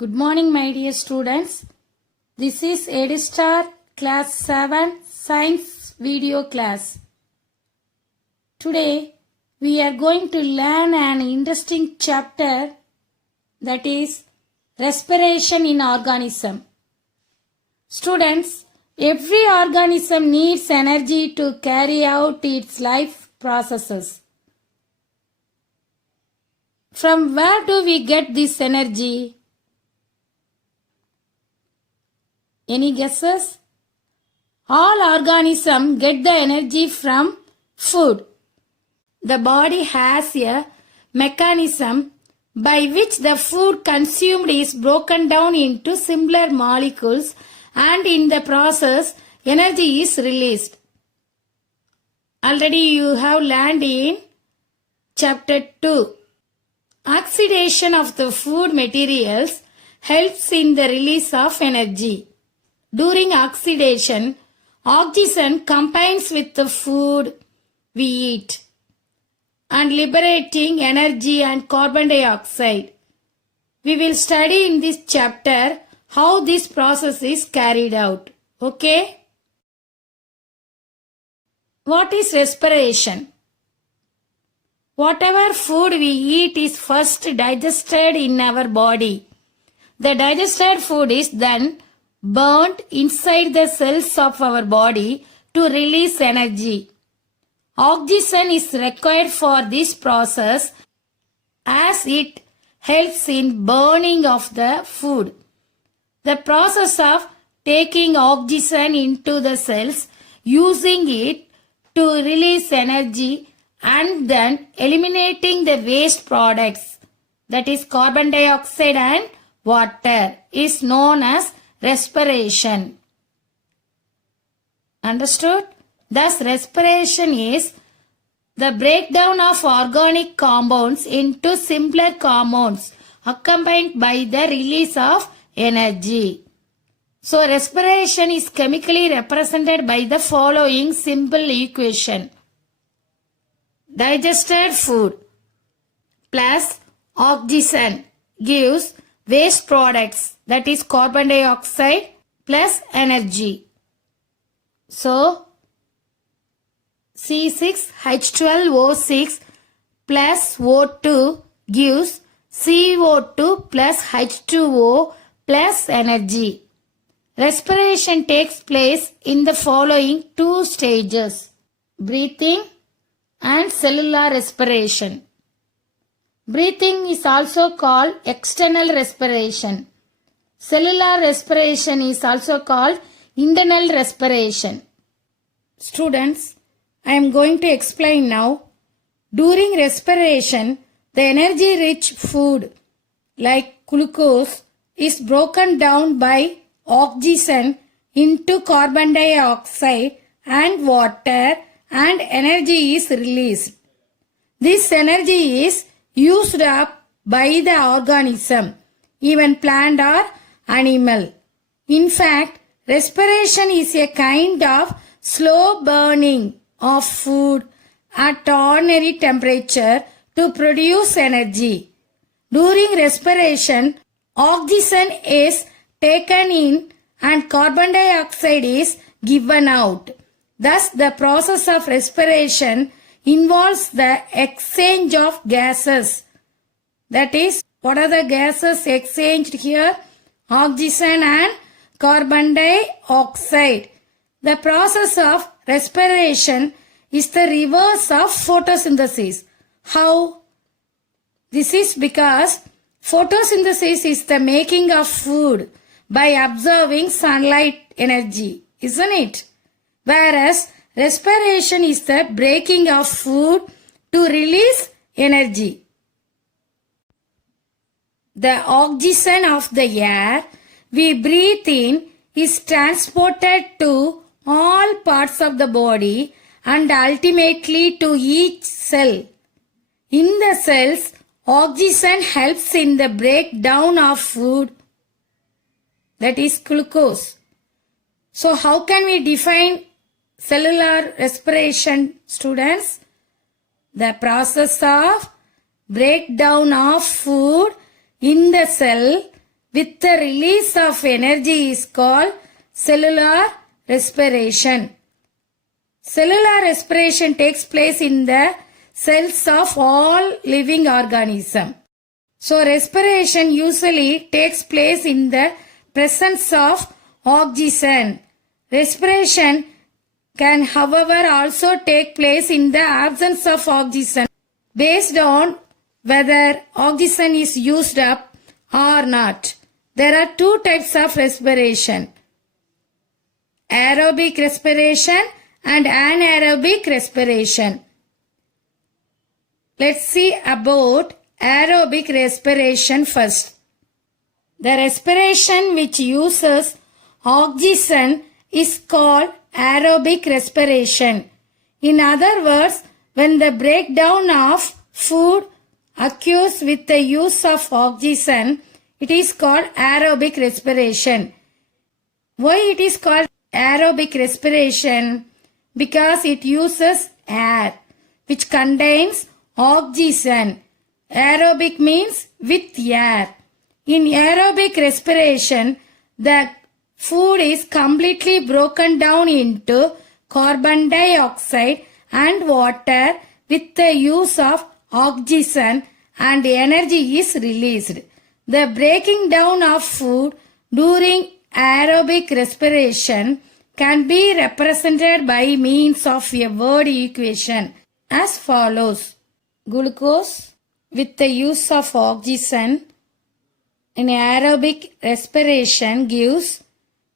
Good morning, my dear students. This is Edistar Class 7 Science video class. Today, we are going to learn an interesting chapter, that is respiration in organism. Students, every organism needs energy to carry out its life processes. From where do we get this energy? Any guesses? All organisms get the energy from food. The body has a mechanism by which the food consumed is broken down into simpler molecules, and in the process energy is released. Already you have learned in chapter 2. Oxidation of the food materials helps in the release of energy. During oxidation, oxygen combines with the food we eat and liberating energy and carbon dioxide. We will study in this chapter how this process is carried out. Okay? What is respiration? Whatever food we eat is first digested in our body. The digested food is then burnt inside the cells of our body to release energy. Oxygen is required for this process as it helps in burning of the food. The process of taking oxygen into the cells, using it to release energy and then eliminating the waste products, that is carbon dioxide and water, is known as respiration. Understood? Thus, respiration is the breakdown of organic compounds into simpler compounds accompanied by the release of energy. So, respiration is chemically represented by the following simple equation. Digested food plus oxygen gives waste products, that is carbon dioxide plus energy. So, C6H12O6 plus O2 gives CO2 plus H2O plus energy. Respiration takes place in the following two stages: breathing and cellular respiration. Breathing is also called external respiration. Cellular respiration is also called internal respiration. Students, I am going to explain now. During respiration, the energy-rich food like glucose is broken down by oxygen into carbon dioxide and water, and energy is released. This energy is used up by the organism, even plant or animal. In fact, respiration is a kind of slow burning of food at ordinary temperature to produce energy. During respiration, oxygen is taken in and carbon dioxide is given out. Thus, the process of respiration involves the exchange of gases. That is, what are the gases exchanged here? Oxygen and carbon dioxide. The process of respiration is the reverse of photosynthesis. How? This is because photosynthesis is the making of food by absorbing sunlight energy, isn't it? Whereas respiration is the breaking of food to release energy. The oxygen of the air we breathe in is transported to all parts of the body and ultimately to each cell. In the cells, oxygen helps in the breakdown of food, that is glucose. So how can we define cellular respiration, students? The process of breakdown of food in the cell with the release of energy is called cellular respiration. Cellular respiration takes place in the cells of all living organisms. So respiration usually takes place in the presence of oxygen. Respiration can however also take place in the absence of oxygen based on whether oxygen is used up or not. There are two types of respiration: aerobic respiration and anaerobic respiration. Let's see about aerobic respiration first. The respiration which uses oxygen is called aerobic respiration. In other words, when the breakdown of food occurs with the use of oxygen, it is called aerobic respiration. Why it is called aerobic respiration? Because it uses air which contains oxygen. Aerobic means with air. In aerobic respiration, the food is completely broken down into carbon dioxide and water with the use of oxygen, and energy is released. The breaking down of food during aerobic respiration can be represented by means of a word equation as follows. Glucose with the use of oxygen in aerobic respiration gives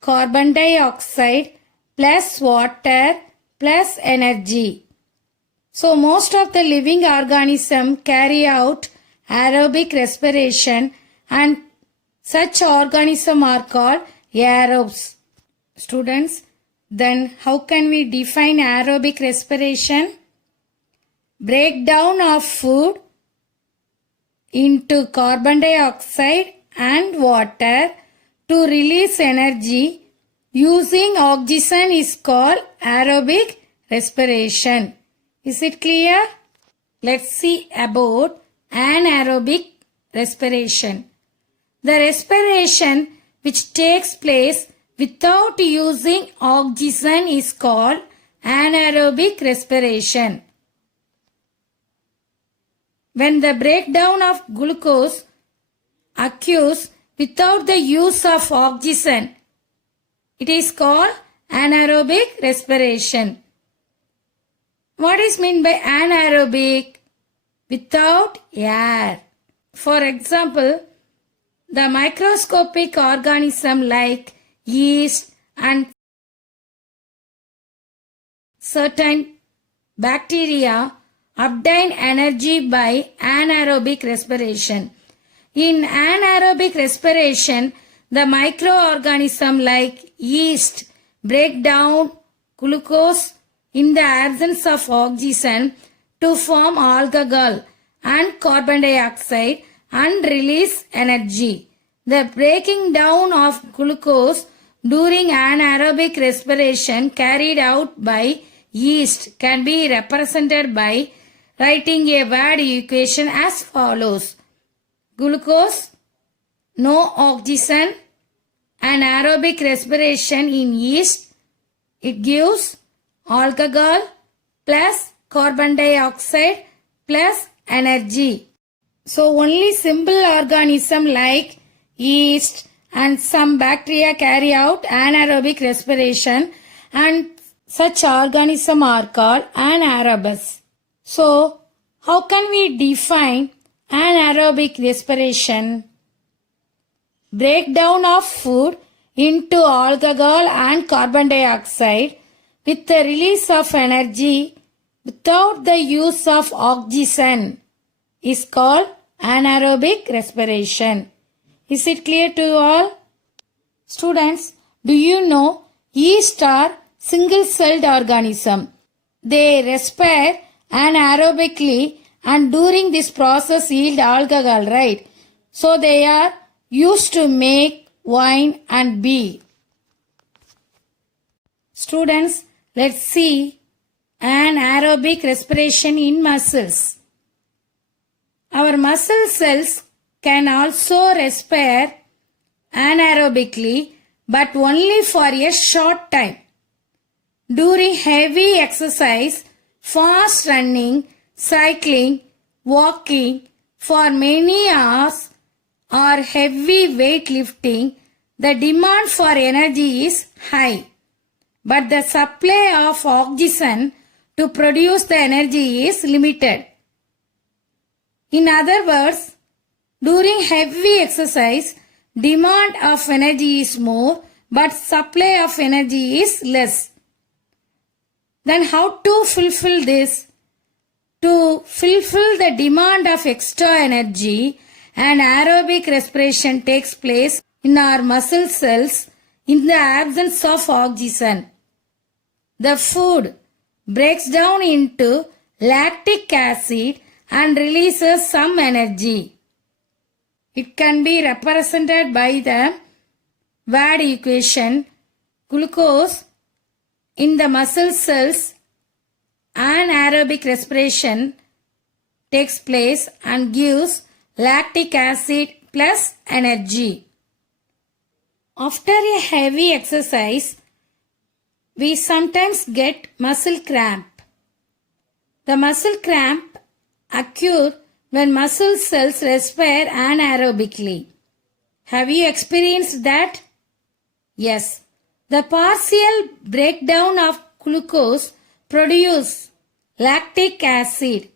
carbon dioxide plus water plus energy. So most of the living organisms carry out aerobic respiration, and such organisms are called aerobes. Students, then how can we define aerobic respiration? Breakdown of food into carbon dioxide and water to release energy using oxygen is called aerobic respiration. Is it clear? Let's see about anaerobic respiration. The respiration which takes place without using oxygen is called anaerobic respiration. When the breakdown of glucose occurs without the use of oxygen, it is called anaerobic respiration. What is meant by anaerobic? Without air. For example, the microscopic organism like yeast and certain bacteria obtain energy by anaerobic respiration. In anaerobic respiration, the microorganism like yeast break down glucose in the absence of oxygen to form alcohol and carbon dioxide and release energy. The breaking down of glucose during anaerobic respiration carried out by yeast can be represented by writing a word equation as follows. Glucose, no oxygen, anaerobic respiration in yeast, it gives alcohol plus carbon dioxide plus energy. So only simple organism like yeast and some bacteria carry out anaerobic respiration, and such organisms are called anaerobes. So how can we define anaerobic respiration? Breakdown of food into alcohol and carbon dioxide with the release of energy without the use of oxygen is called anaerobic respiration. Is it clear to you all? Students, do you know yeast are single-celled organism? They respire anaerobically and during this process yield alcohol, right? So they are used to make wine and beer. Students, let's see anaerobic respiration in muscles. Our muscle cells can also respire anaerobically, but only for a short time. During heavy exercise, fast running, cycling, walking for many hours or heavy weight lifting, the demand for energy is high, but the supply of oxygen to produce the energy is limited. In other words, during heavy exercise, demand of energy is more, but supply of energy is less. Then how to fulfill this? To fulfill the demand of extra energy, an aerobic respiration takes place in our muscle cells in the absence of oxygen. The food breaks down into lactic acid and releases some energy. It can be represented by the word equation. Glucose in the muscle cells, anaerobic respiration takes place and gives lactic acid plus energy. After a heavy exercise, we sometimes get muscle cramp. The muscle cramp occurs when muscle cells respire anaerobically. Have you experienced that? Yes. The partial breakdown of glucose produces lactic acid.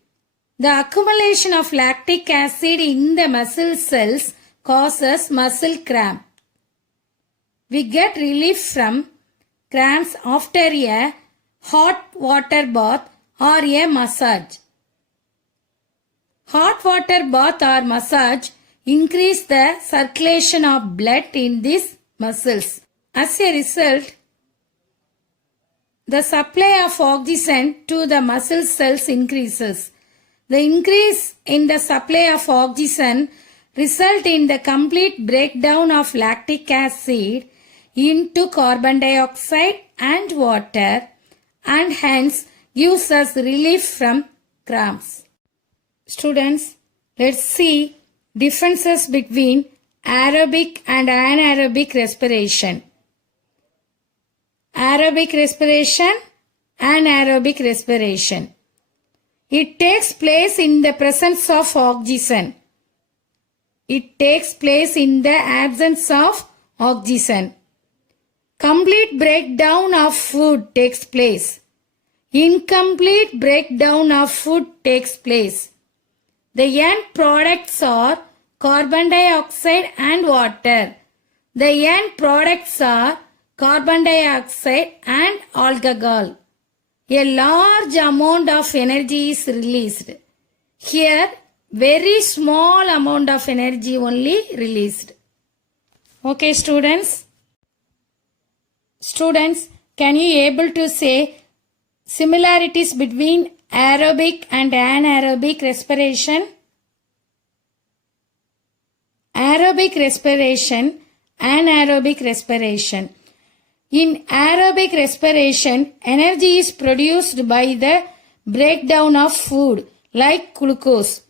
The accumulation of lactic acid in the muscle cells causes muscle cramp. We get relief from cramps after a hot water bath or a massage. Hot water bath or massage increase the circulation of blood in these muscles. As a result, the supply of oxygen to the muscle cells increases. The increase in the supply of oxygen results in the complete breakdown of lactic acid into carbon dioxide and water, and hence gives us relief from cramps. Students, let's see differences between aerobic and anaerobic respiration. Aerobic respiration, anaerobic respiration. It takes place in the presence of oxygen. It takes place in the absence of oxygen. Complete breakdown of food takes place. Incomplete breakdown of food takes place. The end products are carbon dioxide and water. The end products are carbon dioxide and alcohol. A large amount of energy is released. Here, very small amount of energy only released. Okay, students? Students, can you able to say similarities between aerobic and anaerobic respiration? Aerobic respiration, anaerobic respiration. In aerobic respiration, energy is produced by the breakdown of food like glucose.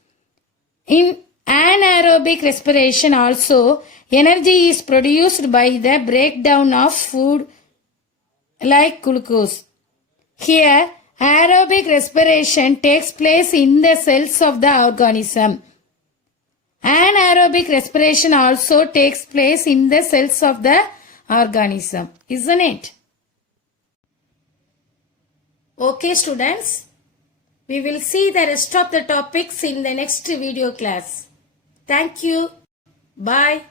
In anaerobic respiration also, energy is produced by the breakdown of food like glucose. Here, aerobic respiration takes place in the cells of the organism. Anaerobic respiration also takes place in the cells of the organism, isn't it? Okay, students, we will see the rest of the topics in the next video class. Thank you. Bye.